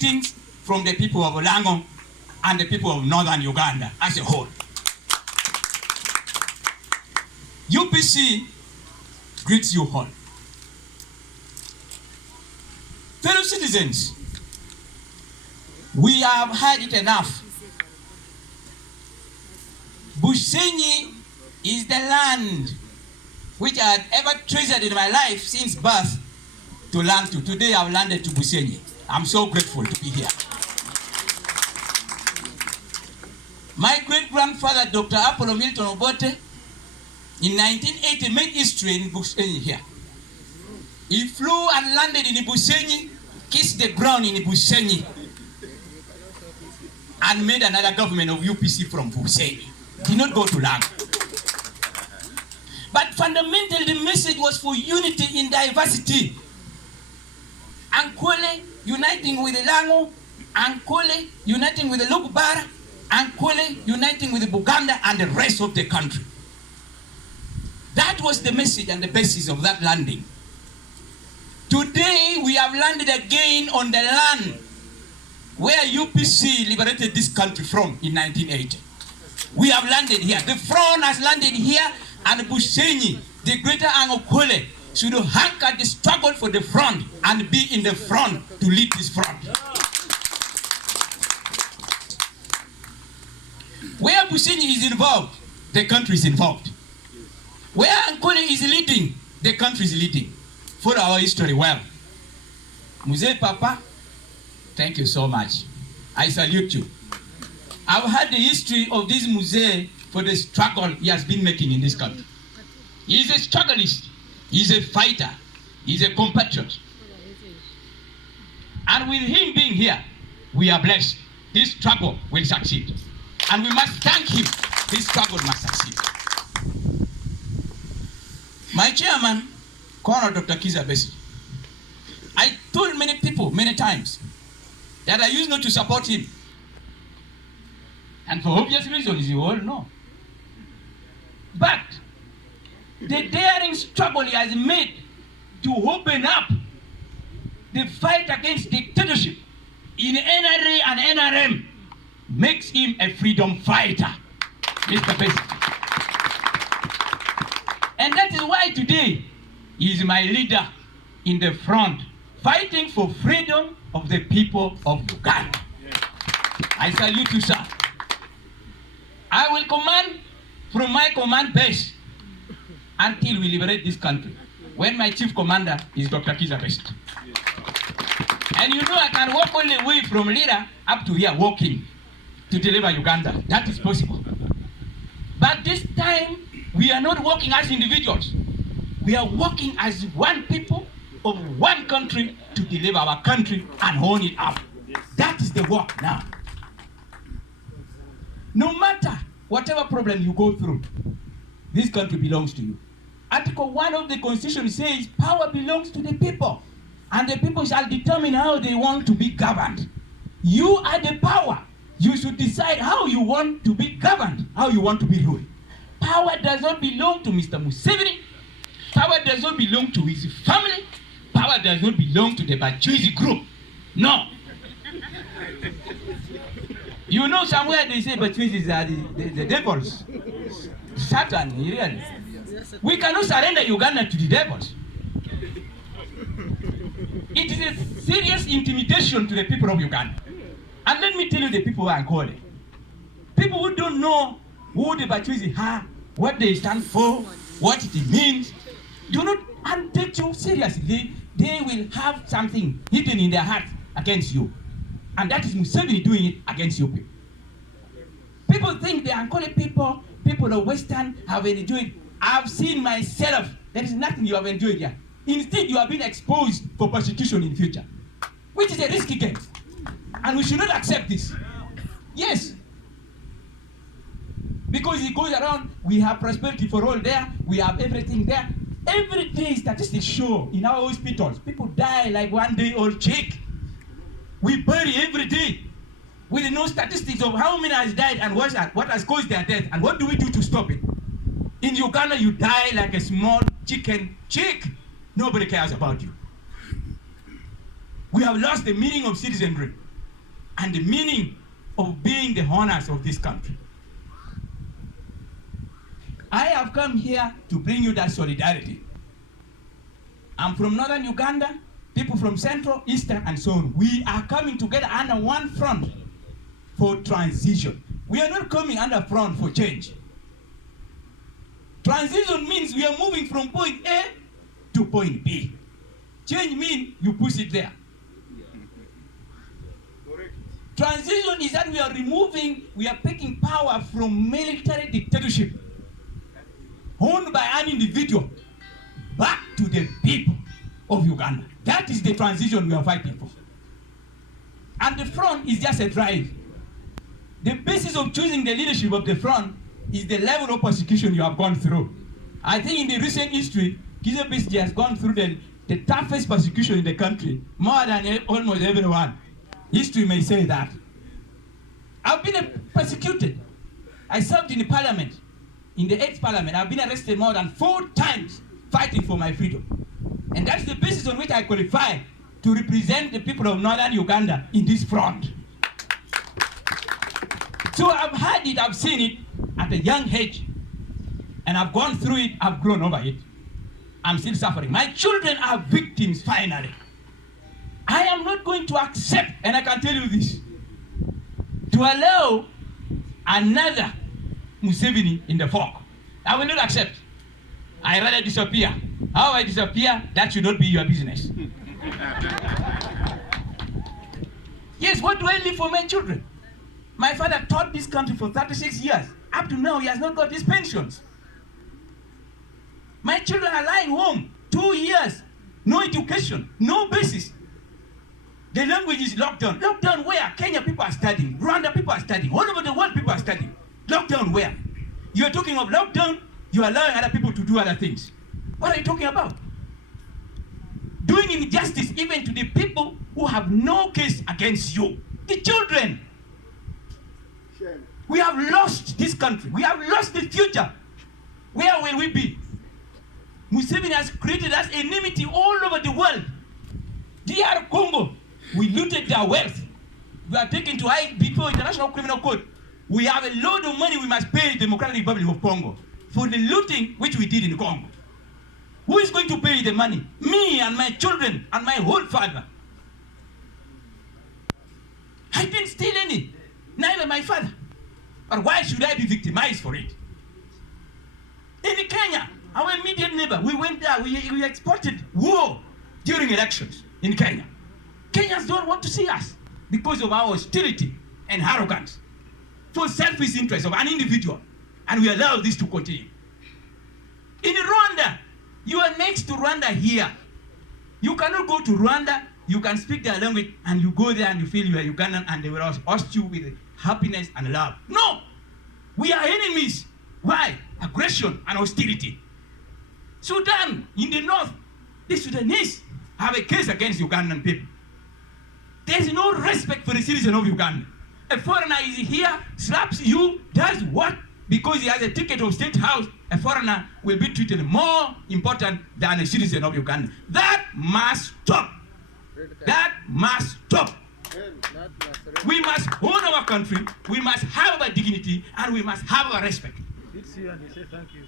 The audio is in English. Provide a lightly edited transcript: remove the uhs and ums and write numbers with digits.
greetings from the people of Olango and the people of northern Uganda as a whole. UPC greets you all. Fellow citizens, we have had it enough. Bushenyi is the land which I had ever treasured in my life since birth to land to. Today I've landed to Bushenyi. I'm so grateful to be here. My great-grandfather, Dr. Apollo Milton Obote, in 1980 made history in Bushenyi here. He flew and landed in Bushenyi, kissed the ground in Bushenyi, and made another government of UPC from Bushenyi. Did not go to land. But fundamentally, the message was for unity in diversity. Ankole uniting with the Lango, Ankole uniting with the Lukubara, Ankole uniting with the Buganda and the rest of the country. That was the message and the basis of that landing. Today, we have landed again on the land where UPC liberated this country from in 1980. We have landed here. The front has landed here, and Bushenyi, the greater Angokole, should anchor the struggle for the front and be in the front to lead this front. Where Bushenyi is involved, the country is involved. Where Ankole is leading, the country is leading. Follow our history well. Mzee Papa, thank you so much. I salute you. I've heard the history of this Mzee for the struggle he has been making in this country. He's a strugglist. He's a fighter. He's a compatriot. And with him being here, we are blessed. This struggle will succeed. And we must thank him. This struggle must succeed. My chairman, Colonel Dr. Kiza Besi, I told many people many times that I used not to support him. And for obvious reasons, you all know. But the daring struggle he has made to open up the fight against dictatorship in NRA and NRM makes him a freedom fighter, Mr. Besi. And that is why today he is my leader in the front, fighting for freedom of the people of Uganda. I salute you, sir. I will command from my command base until we liberate this country, when my chief commander is Dr. Kiza Best. And you know I can walk all the way from Lira up to here walking to deliver Uganda. That is possible. But this time, we are not working as individuals. We are working as one people of one country to deliver our country and own it up. That is the work now. No matter whatever problem you go through, this country belongs to you. Article 1 of the Constitution says power belongs to the people, and the people shall determine how they want to be governed. You are the power. You should decide how you want to be governed, how you want to be ruled. Power does not belong to Mr. Museveni. Power does not belong to his family. Power does not belong to the Bachuizi group. No. You know, somewhere they say Bachuizis are the devils. Satan, really. We cannot surrender Uganda to the devils. It is a serious intimidation to the people of Uganda. And let me tell you the people who are calling. People who don't know who the Bachuizi are, what they stand for, what it means, do not take you seriously. They will have something hidden in their heart against you. And that is Museveni doing it against you people. People think the Ankole people of Western have enjoyed. I've seen myself. There is nothing you have enjoyed here. Instead, you have been exposed for persecution in future, which is a risky game. And we should not accept this. Yes. Because it goes around, we have prosperity for all there, we have everything there. Every day statistics show in our hospitals, people die like 1 day old chick. We bury every day with no statistics of how many has died and what has caused their death and what do we do to stop it. In Uganda, you die like a small chicken chick. Nobody cares about you. We have lost the meaning of citizenry. and the meaning of being the owners of this country. I have come here to bring you that solidarity. I'm from northern Uganda, people from central, eastern, and so on. We are coming together under one front for transition. We are not coming under front for change. Transition means we are moving from point A to point B. Change means you push it there. Transition is that we are taking power from military dictatorship owned by an individual back to the people of Uganda. That is the transition we are fighting for. And the front is just a drive. The basis of choosing the leadership of the front is the level of persecution you have gone through. I think in the recent history, Kizza Besigye has gone through the toughest persecution in the country, more than almost everyone. History may say that. I've been persecuted. I served in the parliament, in the 8th parliament. I've been arrested more than 4 times fighting for my freedom. And that's the basis on which I qualify to represent the people of northern Uganda in this front. So I've had it, I've seen it at a young age, and I've gone through it, I've grown over it. I'm still suffering. My children are victims finally. I am not going to accept, and I can tell you this, to allow another Museveni in the fork. I will not accept. I rather disappear. How I disappear, that should not be your business. Yes, what do I leave for my children? My father taught this country for 36 years. Up to now, he has not got his pensions. My children are lying home 2 years, no education, no basis. The language is lockdown. Lockdown where? Kenya people are studying. Rwanda people are studying. All over the world people are studying. Lockdown where? You are talking of lockdown, you are allowing other people to do other things. What are you talking about? Doing injustice even to the people who have no case against you. The children. We have lost this country. We have lost the future. Where will we be? Museveni has created us enmity all over the world. DR Congo, we looted their wealth. We are taken to IBPO, International Criminal Court. We have a load of money we must pay the Democratic Republic of Congo for the looting which we did in Congo. Who is going to pay the money? Me and my children and my whole father. I didn't steal any, neither my father. But why should I be victimized for it? In Kenya, our immediate neighbor, we went there, we exported war during elections in Kenya. Kenyans don't want to see us because of our hostility and arrogance for selfish interest of an individual. And we allow this to continue. In Rwanda, you are next to Rwanda here. You cannot go to Rwanda, you can speak their language, and you go there and you feel you are Ugandan and they will host you with happiness and love. No! We are enemies. Why? Aggression and hostility. Sudan, in the north, the Sudanese have a case against Ugandan people. There is no respect for the citizen of Uganda. A foreigner is here, slaps you, does what? Because he has a ticket of state house, a foreigner will be treated more important than a citizen of Uganda. That must stop. That must stop. We must own our country, we must have our dignity, and we must have our respect. It's you and you say thank you.